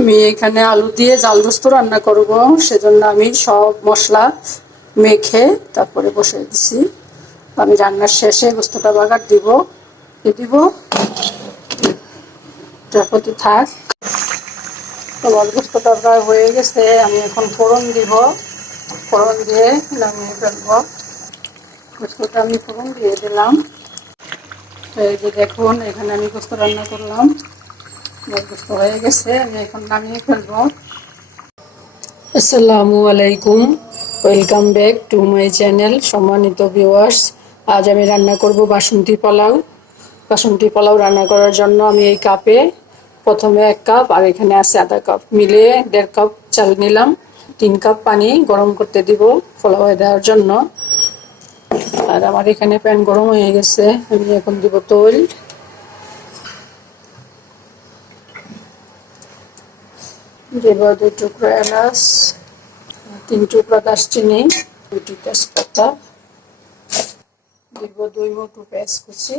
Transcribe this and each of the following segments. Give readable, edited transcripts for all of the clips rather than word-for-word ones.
আমি এখানে আলু দিয়ে জাল রোস্ত রান্না করব, সেজন্য আমি সব মশলা মেখে তারপরে বসিয়ে দিছি। আমি রান্নার শেষে গোস্তটা বাগার দিব হতে থাক। তোমার গোস্তটা প্রায় হয়ে গেছে, আমি এখন ফোড়ন দিব। ফোড়ন দিয়ে নামিয়ে ফেলবো। গোস্তটা আমি ফোড়ন দিয়ে দিলাম। এই যে দেখুন, এখানে আমি গোস্ত রান্না করলাম, গোস্ত হয়ে গেছে, আমি এখন নামিয়ে ফেলবো। আসসালামু আলাইকুম, welcome back to my channel. সম্মানিত ভিউয়ার্স, আজ আমি রান্না করব বাসন্তী পোলাও। বাসন্তী পোলাও রান্না করার জন্য আমি এই কাপে প্রথমে 1 কাপ আর এখানে আছে আধা কাপ মিলিয়ে 1.5 কাপ চাল নিলাম। 3 কাপ পানি গরম করতে দিব পোলাওয়ে দেওয়ার জন্য। আর আমার এখানে প্যান গরম হয়ে গেছে, আমি এখন দিব তেল। দেব 2 টুকরা এলাচ, 3 টুকরা দারচিনি, 2টি তেজপাতা, দিব 2 মুঠো পেঁয়াজ কুচি,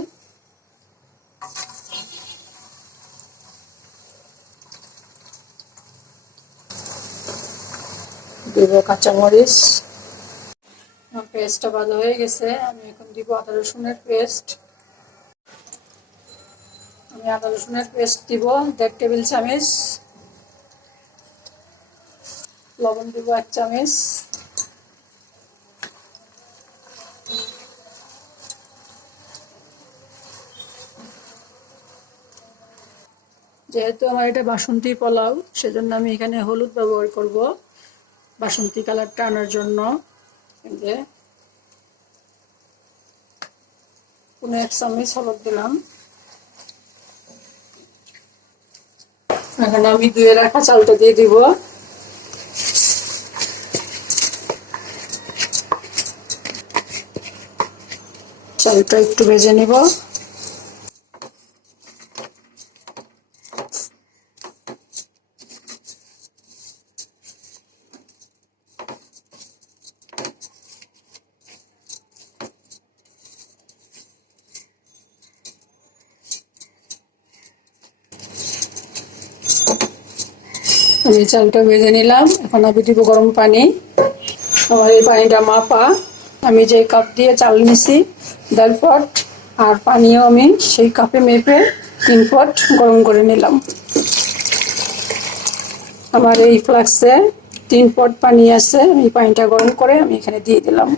দিব কাঁচামরিচ। পেস্টটা ভালো হয়ে গেছে, আমি এখন দিব আদা রসুনের পেস্ট। আমি আদা রসুনের পেস্ট দিব 1.5 টেবিল চামচ। লবণ দিব 1 চামচ। যেহেতু আমার এটা বাসন্তী পোলাও, সেজন্য আমি এখানে হলুদ ব্যবহার করব বাসন্তী কালারটা আনার জন্য। যে 1 চামচ হলুদ দিলাম। এখন আমি ধুয়ে রাখা চালটা দিয়ে দিব। চালটা একটু ভেজে নিব। আমি চালটা ভেজে নিলাম। এখন আমি দিব গরম পানি। আমার এই পানিটা মাপা, আমি যে কাপ দিয়ে চাল নিছি 1.5 পট, আর পানিও আমি সেই কাপে মেপে 3 পট গরম করে নিলাম। আমার এই ফ্লাক্সে 3 পট পানি আছে, এই পানিটা গরম করে আমি এখানে দিয়ে দিলাম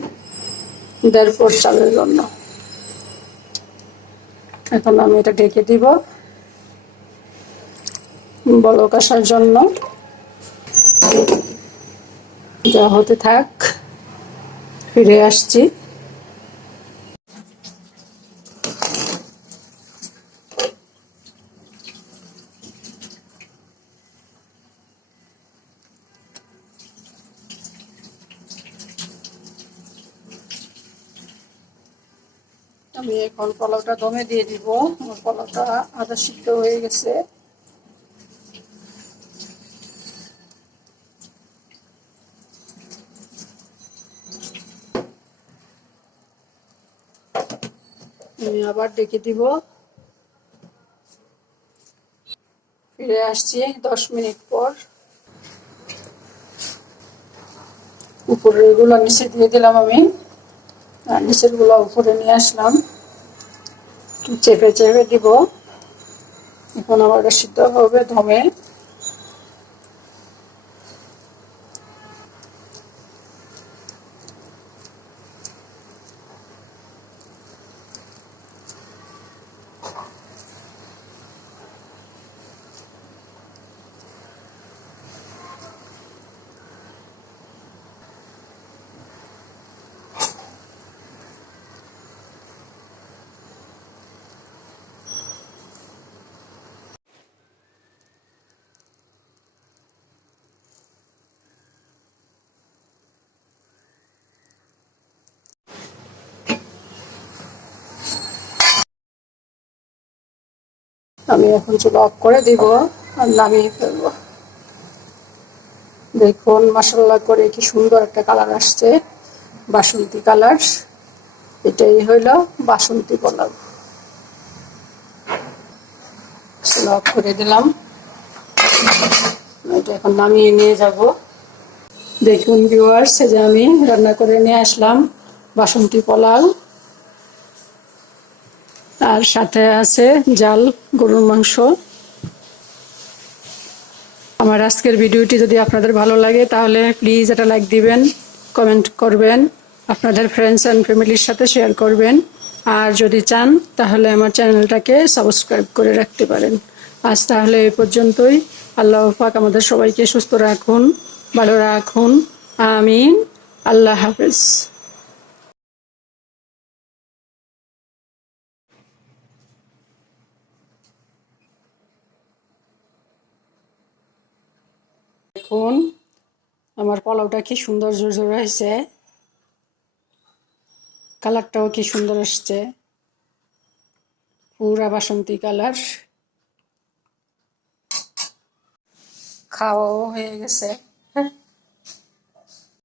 1.5 পট চালের জন্য। এখন আমি এটা ঢেকে দিব বলক আসার জন্য। যা হতে থাক, ফিরে আসছি। আমি এখন পোলাওটা দমে দিয়ে দিব। আমার পোলাওটা আধা সিদ্ধ হয়ে গেছে। আমি আবার ডেকে দিব। ফিরে আসছি 10 মিনিট পর। উপরের গুলো নিচে দিয়ে দিলাম আমি, আর নিচের গুলো উপরে নিয়ে আসলাম। চেপে চেপে দিব। এখন আবার সিদ্ধ হবে দমে। আমি এখন চুলা অফ করে দিব আর নামিয়ে ফেলবো। দেখুন মাশাআল্লাহ করে কি সুন্দর একটা কালার আসছে, বাসন্তী কালার। এটাই হইল বাসন্তী পোলাও। চুলা অফ করে দিলাম। এটা এখন নামিয়ে নিয়ে যাব। দেখুন ভিউয়ার্স, এই যে আমি রান্না করে নিয়ে আসলাম বাসন্তী পোলাও, আর সাথে আছে জাল গরুর মাংস। আমার আজকের ভিডিওটি যদি আপনাদের ভালো লাগে তাহলে প্লিজ একটা লাইক দিবেন, কমেন্ট করবেন, আপনাদের ফ্রেন্ডস অ্যান্ড ফ্যামিলির সাথে শেয়ার করবেন। আর যদি চান তাহলে আমার চ্যানেলটাকে সাবস্ক্রাইব করে রাখতে পারেন। আজ তাহলে এই পর্যন্তই। আল্লাহ পাক আমাদের সবাইকে সুস্থ রাখুন, ভালো রাখুন, আমিন। আল্লাহ হাফেজ। দেখুন আমার পোলাওটা কি সুন্দর ঝরঝরে হয়েছে, কালারটাও কি সুন্দর আসছে, পুরা বাসন্তী কালার। খাওয়াও হয়ে গেছে।